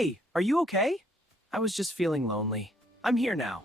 Hey, are you okay? I was just feeling lonely. I'm here now.